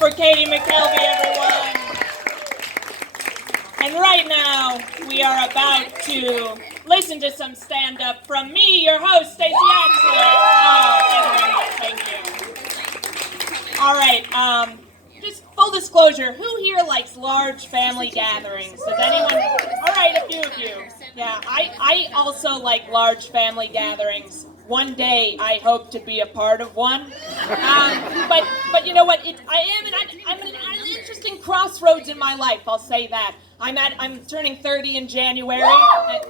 For Katie McKelvey, everyone. And right now, we are about to listen to some stand-up from me, your host, Stacey Axler. Oh, thank you very much. Thank you. All right, just full disclosure, who here likes large family gatherings? Does anyone? All right, a few of you. Yeah, I also like large family gatherings. One day, I hope to be a part of one. But you know what? I'm at an interesting crossroads in my life. I'll say that. I'm turning 30 in January.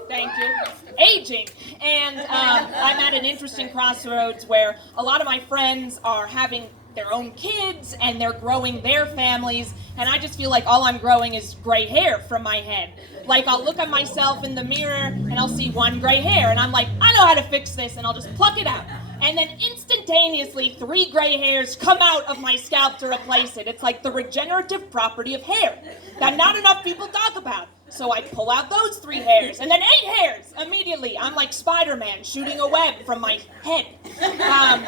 Thank you. Aging, and I'm at an interesting crossroads where a lot of my friends are having their own kids and they're growing their families, and I just feel like all I'm growing is gray hair from my head. Like, I'll look at myself in the mirror and I'll see one gray hair and I'm like, I know how to fix this, and I'll just pluck it out. And then instantaneously 3 gray hairs come out of my scalp to replace it. It's like the regenerative property of hair that not enough people talk about. So I pull out those 3 hairs, and then 8 hairs immediately. I'm like Spider-Man shooting a web from my head.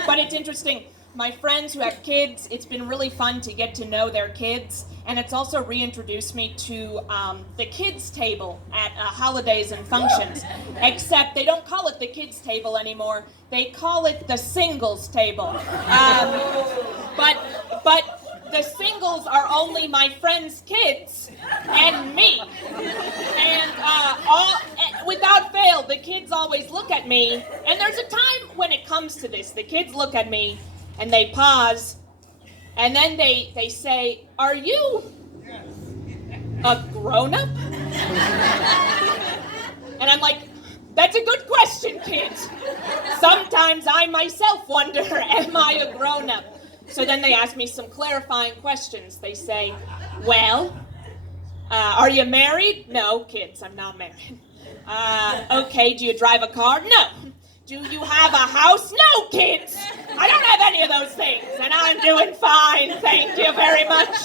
But it's interesting. My friends who have kids, it's been really fun to get to know their kids, and it's also reintroduced me to the kids' table at holidays and functions, except they don't call it the kids' table anymore. They call it the singles table. But the singles are only my friends' kids and me. And without fail, the kids always look at me, and there's a time when it comes to this. The kids look at me, and they pause, and then they say, "Are you a grown-up?" And I'm like, "That's a good question, kids. Sometimes I myself wonder, am I a grown-up?" So then they ask me some clarifying questions. They say, "Well, are you married?" "No, kids, I'm not married." "Okay, do you drive a car?" "No." "Do you have a house?" "No, kids. I don't have any of those things, and I'm doing fine, thank you very much.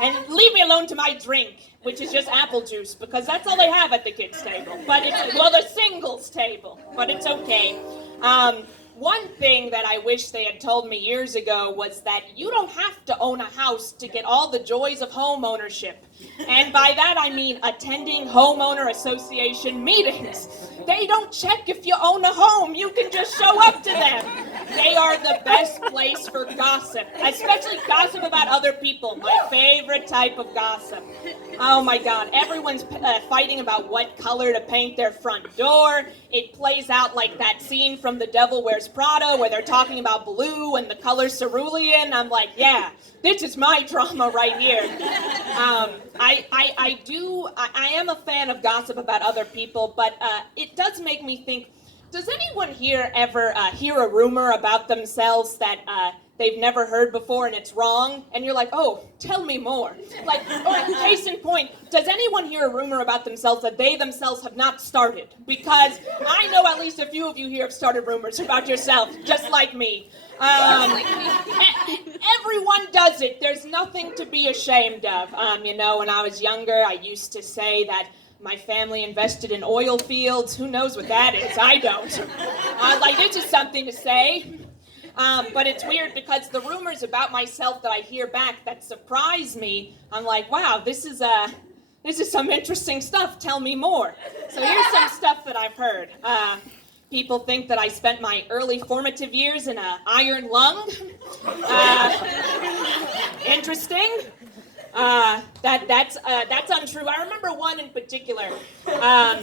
And leave me alone to my drink, which is just apple juice, because that's all they have at the kids' table. But the singles table, but it's okay. One thing that I wish they had told me years ago was that you don't have to own a house to get all the joys of home ownership. And by that I mean attending homeowner association meetings. They don't check if you own a home. You can just show up to them. They are the best place for gossip, especially gossip about other people. My favorite type of gossip. Oh my God, everyone's fighting about what color to paint their front door. It plays out like that scene from The Devil Wears Prada where they're talking about blue and the color cerulean. I'm like, yeah, this is my drama right here. I am a fan of gossip about other people, but it does make me think, does anyone here ever hear a rumor about themselves that they've never heard before and it's wrong? And you're like, oh, tell me more. Like, or case in point, does anyone hear a rumor about themselves that they themselves have not started? Because I know at least a few of you here have started rumors about yourself, just like me. Everyone does it. There's nothing to be ashamed of. When I was younger, I used to say that my family invested in oil fields. Who knows what that is? I don't. This is something to say. But it's weird because the rumors about myself that I hear back that surprise me, I'm like, wow, this is some interesting stuff. Tell me more. So here's some stuff that I've heard. People think that I spent my early formative years in an iron lung. Interesting. That's untrue. I remember one in particular.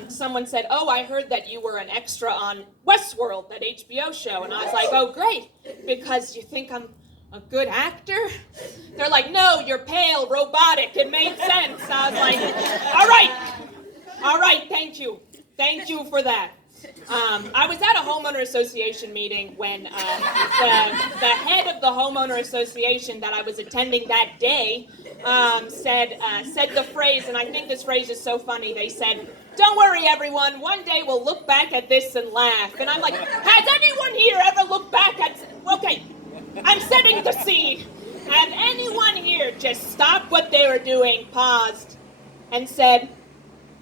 Someone said, "Oh, I heard that you were an extra on Westworld, that HBO show." And I was like, "Oh, great, because you think I'm a good actor?" They're like, "No, you're pale, robotic." It made sense. I was like, all right, thank you for that. I was at a homeowner association meeting when the head of the homeowner association that I was attending that day said the phrase, and I think this phrase is so funny. They said, "Don't worry, everyone. One day we'll look back at this and laugh." And I'm like, has anyone here ever looked back at... Okay, I'm setting the scene. Have anyone here just stopped what they were doing, paused, and said,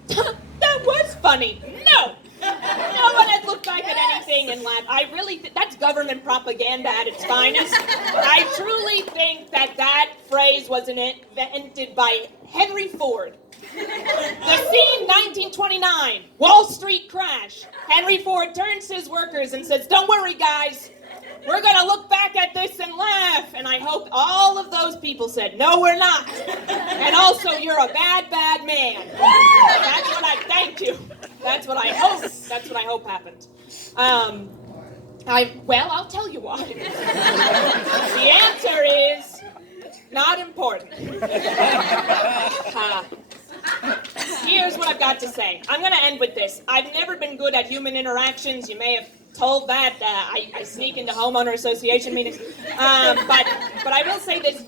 "That was funny"? No. No one has looked back at anything and laughed. I really that's government propaganda at its finest. I truly think that phrase was invented by Henry Ford. The scene, 1929, Wall Street crash. Henry Ford turns to his workers and says, "Don't worry, guys. We're going to look back at this and laugh." And I hope all of those people said, "No, we're not. And also, you're a bad, bad man." That's what I thank you. That's what I hope. That's what I hope happened. I'll tell you why. The answer is not important. Here's what I've got to say. I'm going to end with this. I've never been good at human interactions. You may have told that. I sneak into homeowner association meetings. But I will say this.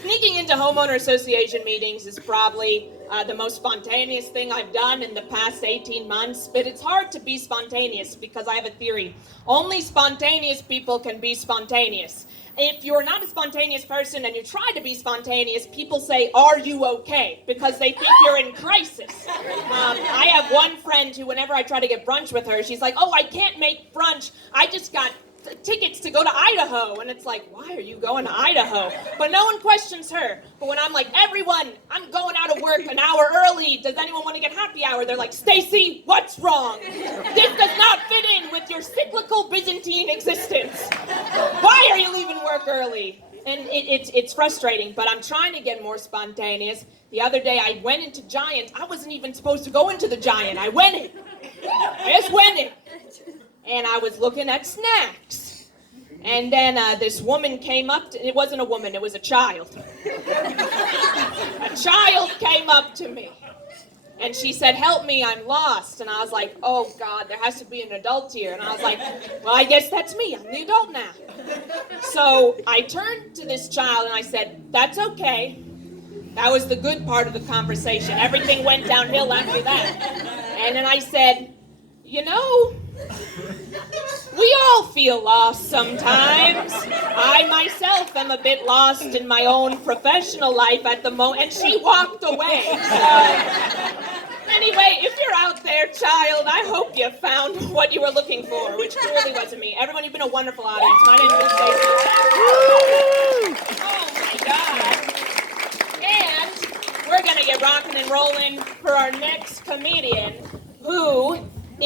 Sneaking into homeowner association meetings is probably the most spontaneous thing I've done in the past 18 months. But it's hard to be spontaneous because I have a theory. Only spontaneous people can be spontaneous. If you're not a spontaneous person and you try to be spontaneous, people say, "Are you okay?" Because they think you're in crisis. I have one friend who, whenever I try to get brunch with her, she's like, "Oh, I can't make brunch. I just got tickets to go to Idaho." And it's like, why are you going to Idaho? But no one questions her. But when I'm like, "Everyone, I'm going out of work an hour early. Does anyone want to get happy hour?" They're like, "Stacy, what's wrong? This does not fit in with your cyclical Byzantine existence. Why are you leaving work early?" And it's frustrating, but I'm trying to get more spontaneous. The other day I went into Giant. I wasn't even supposed to go into the Giant. I went in. Just went in. And I was looking at snacks. And then this woman came up to, it wasn't a woman, it was a child. A child came up to me. And she said, "Help me, I'm lost." And I was like, "Oh God, there has to be an adult here." And I was like, "Well, I guess that's me, I'm the adult now." So I turned to this child and I said, "That's okay. That was the good part of the conversation. Everything went downhill after that." And then I said, "You know, we all feel lost sometimes. I myself am a bit lost in my own professional life at the moment." And she walked away. So, anyway, if you're out there, child, I hope you found what you were looking for, which clearly wasn't me. Everyone, you've been a wonderful audience. My name is Stacey. Oh my God. And we're going to get rocking and rolling for our next comedian, who